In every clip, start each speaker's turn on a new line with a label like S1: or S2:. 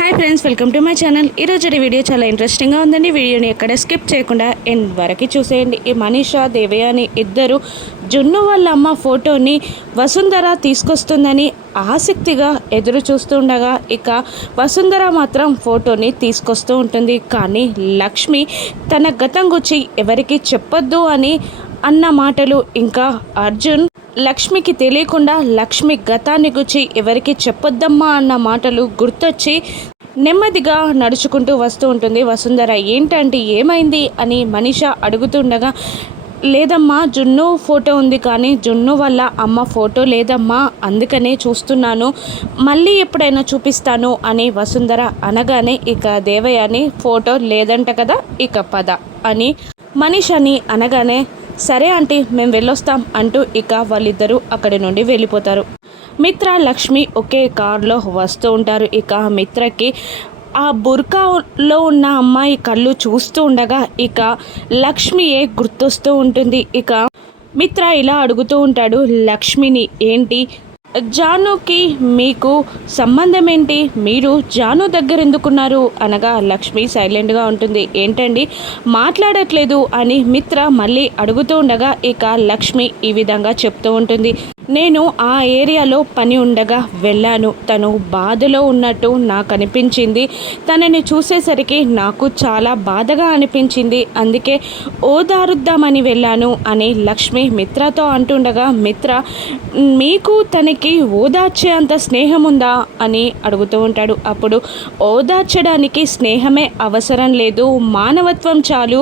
S1: Hi friends welcome to my channel. ఈరోజు video చాలా ఇంట్రెస్టింగ్గా ఉందండి. వీడియోని ఎక్కడ స్కిప్ చేయకుండా ఎండ్ వరకు చూసేయండి. ఈ మనీషా అని ఇద్దరు జున్ను వాళ్ళ అమ్మ ఫోటోని వసుంధర తీసుకొస్తుందని ఆసక్తిగా ఎదురు చూస్తుండగా ఇక వసుంధర మాత్రం ఫోటోని తీసుకొస్తూ ఉంటుంది. కానీ లక్ష్మి తన గతం గురించి ఎవరికి చెప్పొద్దు అని అన్న మాటలు. ఇంకా అర్జున్ లక్ష్మికి తెలియకుండా లక్ష్మి గతాన్ని గురించి ఎవరికి చెప్పొద్దమ్మా అన్న మాటలు గుర్తొచ్చి నెమ్మదిగా నడుచుకుంటూ వస్తూ ఉంటుంది. వసుంధర ఏంటంటే ఏమైంది? అని మనిష అడుగుతుండగా లేదమ్మా జున్ను ఫోటో ఉంది కానీ జున్ను వల్ల అమ్మ ఫోటో లేదమ్మా అందుకనే చూస్తున్నాను. మళ్ళీ ఎప్పుడైనా చూపిస్తాను అని వసుంధర అనగానే ఇక దేవయాని ఫోటో లేదంట కదా ఇక పద అని మనీష్ అని అనగానే సరే ఆంటీ మేము వెళ్ళొస్తాం అంటూ ఇక వాళ్ళిద్దరూ అక్కడి నుండి వెళ్ళిపోతారు. మిత్ర లక్ష్మి ఒకే కారులో వస్తూ ఉంటారు. ఇక మిత్రకి ఆ బుర్కాలో ఉన్న అమ్మాయి కళ్ళు చూస్తూ ఉండగా ఇక లక్ష్మియే గుర్తొస్తూ ఉంటుంది. ఇక మిత్ర ఇలా అడుగుతూ ఉంటాడు లక్ష్మిని ఏంటి జానుకి మీకు సంబంధం ఏంటి మీరు జాను దగ్గర ఎందుకున్నారు అనగా లక్ష్మి సైలెంట్గా ఉంటుంది. ఏంటండి? మాట్లాడట్లేదు అని మిత్ర మళ్ళీ అడుగుతూ ఉండగా ఇక లక్ష్మి ఈ విధంగా చెప్తూ ఉంటుంది. నేను ఆ ఏరియాలో పని ఉండగా వెళ్ళాను. తను బాధలో ఉన్నట్టు నాకు అనిపించింది. తనని చూసేసరికి నాకు చాలా బాధగా అనిపించింది. అందుకే ఓదారుద్దామని వెళ్ళాను అని లక్ష్మి మిత్రతో అంటుండగా మిత్ర మీకు తనకి ఓదార్చే అంత స్నేహం ఉందా అని అడుగుతూ ఉంటాడు. అప్పుడు ఓదార్చడానికి స్నేహమే అవసరం లేదు మానవత్వం చాలు.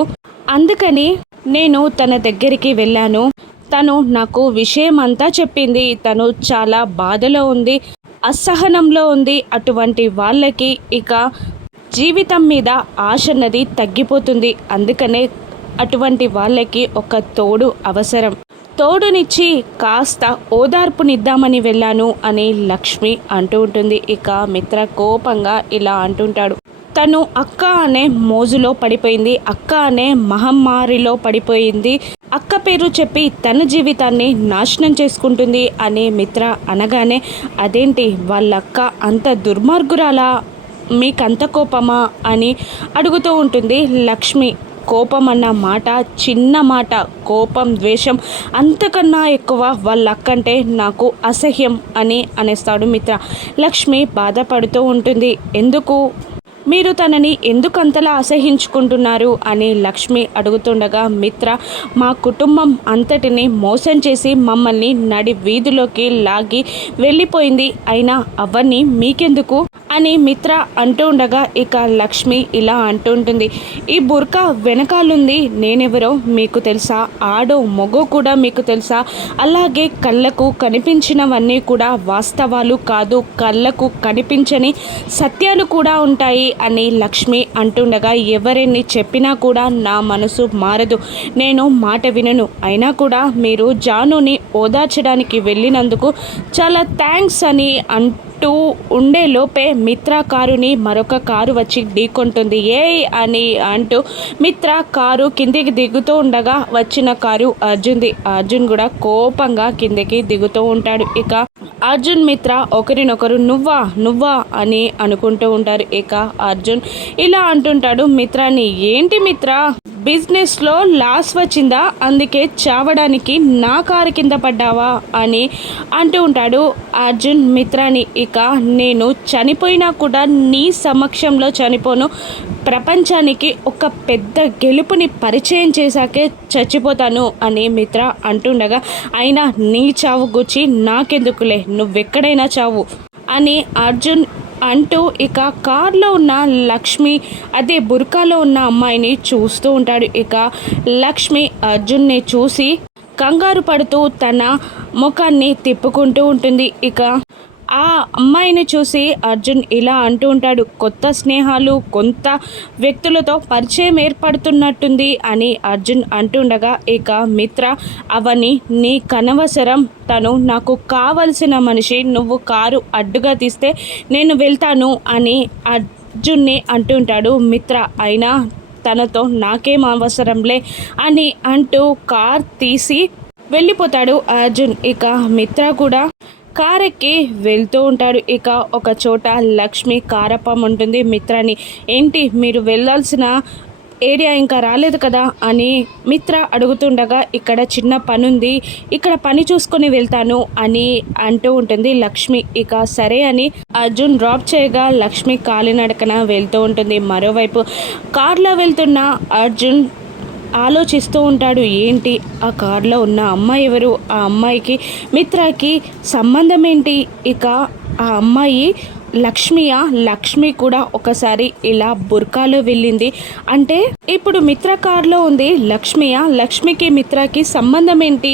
S1: అందుకని నేను తన దగ్గరికి వెళ్ళాను. తను నాకు విషయం అంతా చెప్పింది. తను చాలా బాధలో ఉంది అసహనంలో ఉంది. అటువంటి వాళ్ళకి ఇక జీవితం మీద ఆశ అన్నది తగ్గిపోతుంది. అందుకనే అటువంటి వాళ్ళకి ఒక తోడు అవసరం. తోడునిచ్చి కాస్త ఓదార్పునిద్దామని వెళ్ళాను అని లక్ష్మి అంటూ ఉంటుంది. ఇక మిత్ర కోపంగా ఇలా అంటుంటాడు. తను అక్క అనే మోజులో పడిపోయింది. అక్క అనే మహమ్మారిలో పడిపోయింది. అక్క పేరు చెప్పి తన జీవితాన్ని నాశనం చేసుకుంటుంది అనే మిత్ర అనగానే అదేంటి? వాళ్ళక్క అంత దుర్మార్గురాలా? మీకంత కోపమా? అని అడుగుతూ ఉంటుంది లక్ష్మి. కోపం అన్న మాట చిన్న మాట కోపం ద్వేషం అంతకన్నా ఎక్కువ వాళ్ళ అక్కంటే నాకు అసహ్యం అని అనేస్తాడు మిత్ర. లక్ష్మి బాధపడుతూ ఉంటుంది. ఎందుకు? మీరు తనని ఎందుకంతలా అసహించుకుంటున్నారు అని లక్ష్మి అడుగుతుండగా మిత్ర మా కుటుంబం అంతటిని మోసం చేసి మమ్మల్ని నడి వీధిలోకి లాగి వెళ్ళిపోయింది. అయినా అవన్నీ మీకెందుకు? అని మిత్ర అంటూ ఉండగా ఇక లక్ష్మి ఇలా అంటుంటుంది ఈ బుర్కా వెనకాలుంది నేనెవరో మీకు తెలుసా? ఆడో మొగో కూడా మీకు తెలుసా? అలాగే కళ్ళకు కనిపించినవన్నీ కూడా వాస్తవాలు కాదు. కళ్ళకు కనిపించని సత్యాలు కూడా ఉంటాయి అని లక్ష్మి అంటుండగా ఎవరిని చెప్పినా కూడా నా మనసు మారదు. నేను మాట వినను. అయినా కూడా మీరు జానుని ఓదార్చడానికి వెళ్ళినందుకు చాలా థ్యాంక్స్ అని అంటూ అంటూ ఉండే లోపే మిత్ర కారుని మరొక కారు వచ్చి ఢీకొంటుంది. ఏ అని అంటూ మిత్ర కారు కిందికి దిగుతూ ఉండగా వచ్చిన కారు అర్జున్ది. అర్జున్ కూడా కోపంగా కిందికి దిగుతూ ఉంటాడు. ఇక అర్జున్ మిత్ర ఒకరినొకరు నువ్వా నువ్వా అని అనుకుంటూ ఉంటారు. ఇక అర్జున్ ఇలా అంటుంటాడు మిత్రాని ఏంటి మిత్ర బిజినెస్లో లాస్ వచ్చిందా? అందుకే చావడానికి నా కారు కింద పడ్డావా? అని అంటూ ఉంటాడు అర్జున్ మిత్రాని. ఇక నేను చనిపోయినా కూడా నీ సమక్షంలో చనిపోను. ప్రపంచానికి ఒక పెద్ద గెలుపుని పరిచయం చేశాకే చచ్చిపోతాను అని మిత్ర అంటుండగా అయినా నీ చావు గుచ్చి నాకెందుకులే? నువ్వెక్కడైనా చావు అని అర్జున్ అంటూ ఇక కార్లో ఉన్న లక్ష్మి అదే బుర్కాలో ఉన్న అమ్మాయిని చూస్తూ ఉంటాడు. ఇక లక్ష్మి అర్జున్ని చూసి కంగారు పడుతూ తన ముఖాన్ని తిప్పుకుంటూ ఉంటుంది. ఇక ఆ అమ్మాయిని చూసి అర్జున్ ఇలా అంటూ ఉంటాడు కొత్త స్నేహాలు కొంత వ్యక్తులతో పరిచయం ఏర్పడుతున్నట్టుంది అని అర్జున్ అంటుండగా ఇక మిత్ర అవని నీ కనవసరం. తను నాకు కావలసిన మనిషి నువ్వు కారు అడ్డుగా తీస్తే నేను వెళ్తాను అని అర్జున్ని అంటుంటాడు మిత్ర అయినా తనతో నాకేం అవసరంలే అని అంటూ కార్ తీసి వెళ్ళిపోతాడు అర్జున్. ఇక మిత్ర కూడా కారెక్కి వెళ్తూ ఉంటాడు. ఇక ఒక చోట లక్ష్మి కారప్పం ఉంటుంది. మిత్రని ఏంటి మీరు వెళ్ళాల్సిన ఏరియా ఇంకా రాలేదు కదా? అని మిత్ర అడుగుతుండగా ఇక్కడ చిన్న పని ఉంది ఇక్కడ పని చూసుకొని వెళ్తాను అని అంటూ ఉంటుంది లక్ష్మి. ఇక సరే అని అర్జున్ డ్రాప్ చేయగా లక్ష్మి కాలినడకన వెళ్తూ ఉంటుంది. మరోవైపు కార్లో వెళ్తున్న అర్జున్ ఆలోచిస్తూ ఉంటాడు ఏంటి? ఆ కారులో ఉన్న అమ్మాయి ఎవరు? ఆ అమ్మాయికి మిత్రకి సంబంధం ఏంటి ఇక ఆ అమ్మాయి లక్ష్మియా? లక్ష్మి కూడా ఒకసారి ఇలా బుర్కాలో వెళ్ళింది. అంటే ఇప్పుడు మిత్ర కారులో ఉంది లక్ష్మియా? లక్ష్మికి మిత్రకి సంబంధం ఏంటి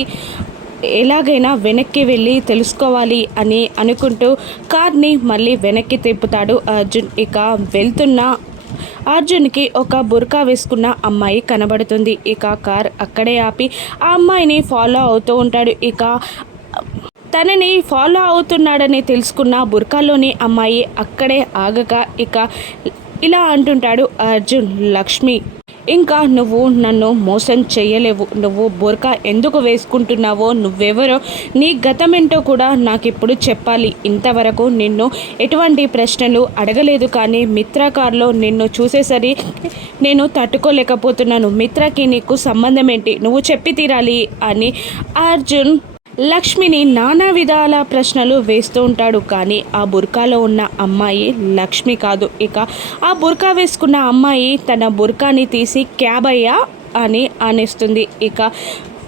S1: ఎలాగైనా వెనక్కి వెళ్ళి తెలుసుకోవాలి అని అనుకుంటూ కార్ని మళ్ళీ వెనక్కి తిప్పుతాడు అర్జున్. ఇక వెళ్తున్న అర్జున్కి ఒక బుర్కా వేసుకున్న అమ్మాయి కనబడుతుంది. ఇక కార్ అక్కడే ఆపి ఆ అమ్మాయిని ఫాలో అవుతూ ఉంటాడు. ఇక తనని ఫాలో అవుతున్నాడని తెలుసుకున్న బుర్కాలోని అమ్మాయి అక్కడే ఆగక ఇక ఇలా అంటుంటాడు అర్జున్ లక్ష్మి. ఇంకా నువ్వు నన్ను మోసం చేయలేవు. నువ్వు బోర్కా ఎందుకు వేసుకుంటున్నావో నువ్వెవరో నీ గతమేంటో కూడా నాకు ఇప్పుడు చెప్పాలి. ఇంతవరకు నిన్ను ఎటువంటి ప్రశ్నలు అడగలేదు కానీ మిత్రకారులో నిన్ను చూసేసరి నేను తట్టుకోలేకపోతున్నాను. మిత్రకి నీకు సంబంధం ఏంటి నువ్వు చెప్పి తీరాలి అని అర్జున్ లక్ష్మిని నానా విధాల ప్రశ్నలు వేస్తూ ఉంటాడు కానీ ఆ బుర్కాలో ఉన్న అమ్మాయి లక్ష్మి కాదు. ఇక ఆ బుర్కా వేసుకున్న అమ్మాయి తన బుర్కాని తీసి క్యాబ్ అయ్యా అని అనేస్తుంది. ఇక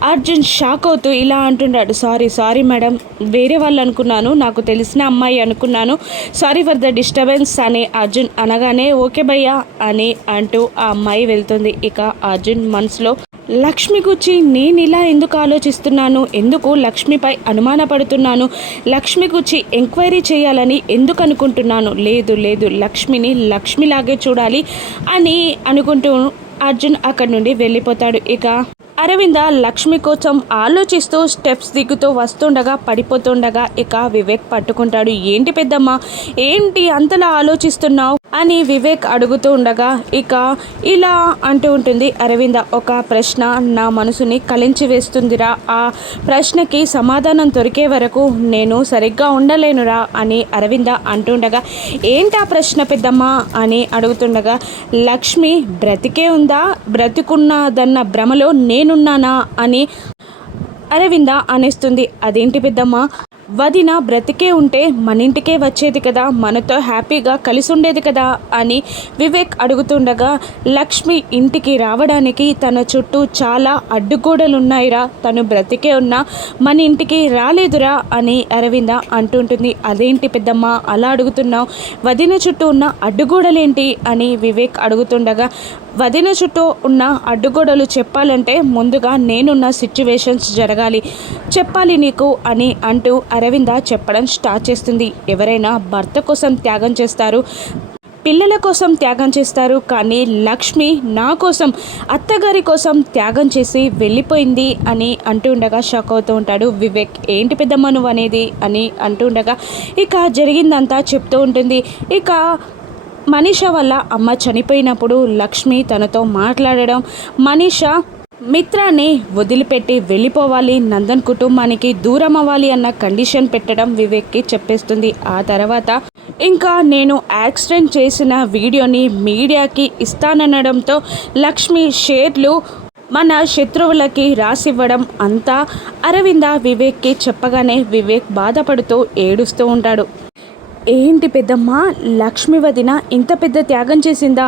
S1: అర్జున్ షాక్ అవుతూ ఇలా అంటున్నాడు. సారీ సారీ మేడం వేరే వాళ్ళు అనుకున్నాను నాకు తెలిసిన అమ్మాయి అనుకున్నాను. సారీ ఫర్ ద డిస్టర్బెన్స్ అని అర్జున్ అనగానే ఓకే భయ్యా అని అంటూ ఆ అమ్మాయి వెళ్తుంది. ఇక అర్జున్ మనసులో లక్ష్మి గురించి నేను ఇలా ఎందుకు ఆలోచిస్తున్నాను? ఎందుకు లక్ష్మిపై అనుమానపడుతున్నాను? లక్ష్మి గురించి ఎంక్వైరీ చేయాలని ఎందుకు అనుకుంటున్నాను? లేదు లేదు లక్ష్మిని లక్ష్మిలాగే చూడాలి అని అనుకుంటూ అర్జున్ అక్కడి నుండి వెళ్ళిపోతాడు. ఇక అరవింద లక్ష్మి కోసం ఆలోచిస్తూ స్టెప్స్ దిగుతూ వస్తుండగా పడిపోతుండగా ఇక వివేక్ పట్టుకుంటాడు. ఏంటి పెద్దమ్మ? ఏంటి అంతలా ఆలోచిస్తున్నావు? అని వివేక్ అడుగుతూ ఉండగా ఇక ఇలా అంటూ ఉంటుంది అరవింద ఒక ప్రశ్న నా మనసుని కలించి వేస్తుందిరా. ఆ ప్రశ్నకి సమాధానం దొరికే వరకు నేను సరిగ్గా ఉండలేనురా అని అరవింద అంటుండగా ఏంటి ఆ ప్రశ్న పెద్దమ్మ? అని అడుగుతుండగా లక్ష్మి బ్రతికే ఉందా? బ్రతికున్నదన్న భ్రమలో నేనున్నానా? అని అరవింద అనేస్తుంది అదేంటి పెద్దమ్మ? వదిన బ్రతికే ఉంటే మన ఇంటికే వచ్చేది కదా మనతో హ్యాపీగా కలిసి ఉండేది కదా అని వివేక్ అడుగుతుండగా లక్ష్మి ఇంటికి రావడానికి తన చుట్టూ చాలా అడ్డుగోడలు ఉన్నాయిరా తను బ్రతికే ఉన్నా మన ఇంటికి రాలేదురా అని అరవింద అంటుంటుంది. అదేంటి పెద్దమ్మ అలా అడుగుతున్నావు? వదిన చుట్టూ ఉన్న అడ్డుగోడలేంటి? అని వివేక్ అడుగుతుండగా వదిన చుట్టూ ఉన్న అడ్డుగోడలు చెప్పాలంటే ముందుగా నేనున్న సిచ్యువేషన్స్ జరగాలి. చెప్పాలి నీకు అని అంటూ అరవింద చెప్పడం స్టార్ట్ చేస్తుంది. ఎవరైనా భర్త కోసం త్యాగం చేస్తారు పిల్లల కోసం త్యాగం చేస్తారు కానీ లక్ష్మి నా కోసం అత్తగారి కోసం త్యాగం చేసి వెళ్ళిపోయింది అని అంటూ ఉండగా షాక్ అవుతూ ఉంటాడు. వివేక్ ఏంటి పెద్దమ్మ నువ్వు అనేది? అని అంటూ ఉండగా ఇక జరిగిందంతా చెప్తూ ఉంటుంది. ఇక మనీష వల్ల అమ్మ చనిపోయినప్పుడు లక్ష్మి తనతో మాట్లాడడం మనీష మిత్రాన్ని వదిలిపెట్టి వెళ్ళిపోవాలి నందన్ కుటుంబానికి దూరం అవ్వాలి అన్న కండిషన్ పెట్టడం వివేక్కి చెప్పేస్తుంది. ఆ తర్వాత ఇంకా నేను యాక్సిడెంట్ చేసిన వీడియోని మీడియాకి ఇస్తాననడంతో లక్ష్మి షేర్లు మన శత్రువులకి రాసివ్వడం అంతా అరవింద వివేక్కి చెప్పగానే వివేక్ బాధపడుతూ ఏడుస్తూ ఉంటాడు. ఏంటి పెద్దమ్మ? లక్ష్మి వదిన ఇంత పెద్ద త్యాగం చేసిందా?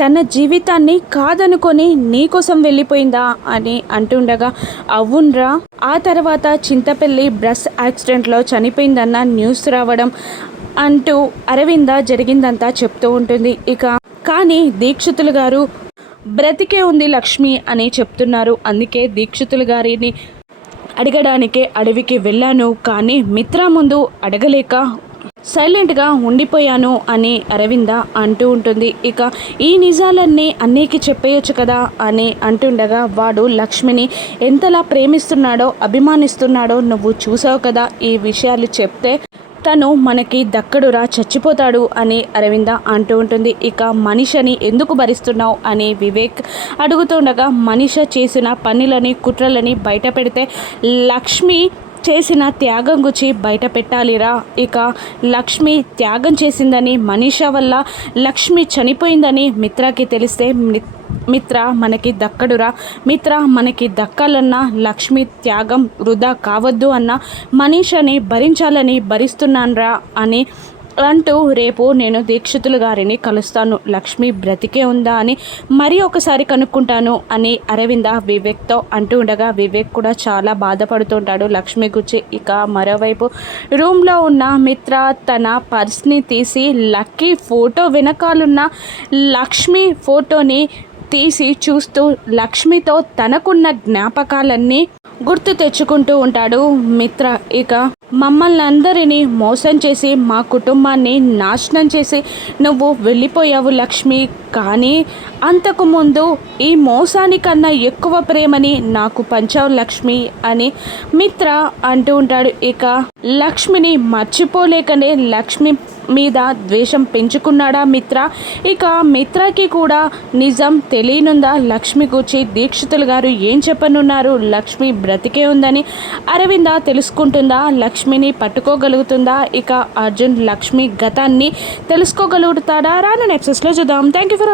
S1: తన జీవితాన్ని కాదనుకొని నీకోసం వెళ్ళిపోయిందా? అని అంటుండగా అవునరా. ఆ తర్వాత చింతపల్లి బస్ యాక్సిడెంట్లో చనిపోయిందన్న న్యూస్ రావడం అంటూ అరవింద జరిగిందంతా చెప్తూ ఉంటుంది. ఇక కానీ దీక్షితులు గారు బ్రతికే ఉంది లక్ష్మి అని చెప్తున్నారు. అందుకే దీక్షితులు గారిని అడగడానికే అడవికి వెళ్ళాను. కానీ మిత్ర ముందు అడగలేక సైలెంట్గా ఉండిపోయాను అని అరవింద అంటూ ఉంటుంది. ఇక ఈ నిజాలన్నీ అన్నీకి చెప్పేయచ్చు కదా అని అంటుండగా వాడు లక్ష్మిని ఎంతలా ప్రేమిస్తున్నాడో అభిమానిస్తున్నాడో నువ్వు చూసావు కదా ఈ విషయాలు చెప్తే తను మనకి దక్కడురా చచ్చిపోతాడు అని అరవింద అంటూ ఉంటుంది. ఇక మనిషని ఎందుకు భరిస్తున్నావు అని వివేక్ అడుగుతుండగా మనిష చేసిన పనులని కుట్రలని బయట పెడితే లక్ష్మి చేసిన త్యాగం గురించి బయట పెట్టాలిరా. ఇక లక్ష్మి త్యాగం చేసిందని మనీషా వల్ల లక్ష్మి చనిపోయిందని మిత్రకి తెలిస్తే మి- మిత్ర మనకి దక్కడురా. మిత్ర మనకి దక్కాలన్నా లక్ష్మి త్యాగం వృధా కావద్దు అన్న మనీషని భరించాలని భరిస్తున్నాన్రా అని అంటూ రేపు నేను దీక్షితులు గారిని కలుస్తాను. లక్ష్మి బ్రతికే ఉందా అని మరీ ఒకసారి కనుక్కుంటాను అని అరవింద వివేక్తో అంటూ ఉండగా వివేక్ కూడా చాలా బాధపడుతుంటాడు లక్ష్మి గురించి ఇక మరోవైపు రూమ్లో ఉన్న మిత్ర తన పర్స్ని తీసి లక్కీ ఫోటో వెనకాలన్న లక్ష్మి ఫోటోని తీసి చూస్తూ లక్ష్మితో తనకున్న జ్ఞాపకాలన్నీ గుర్తు తెచ్చుకుంటూ ఉంటాడు మిత్ర. ఇక మమ్మల్ని అందరినీ మోసం చేసి మా కుటుంబాన్ని నాశనం చేసి నువ్వు వెళ్ళిపోయావు లక్ష్మి. కానీ అంతకుముందు ఈ మోసానికన్నా ఎక్కువ ప్రేమని నాకు పంచావు లక్ష్మి అని మిత్ర అంటూ ఉంటాడు. ఇక లక్ష్మిని మర్చిపోలేకనే లక్ష్మి మీద ద్వేషం పెంచుకున్నాడా మిత్ర? ఇక మిత్రకి కూడా నిజం తెలియనుందా? లక్ష్మి గురించి దీక్షితులు గారు ఏం చెప్పనున్నారు? లక్ష్మి బ్రతికే ఉందని అరవింద తెలుసుకుంటుందా? లక్ష్మిని పట్టుకోగలుగుతుందా? ఇక అర్జున్ లక్ష్మి గతాన్ని తెలుసుకోగలుగుతాడా? రాను నెక్సెస్లో చూద్దాం. Thank you for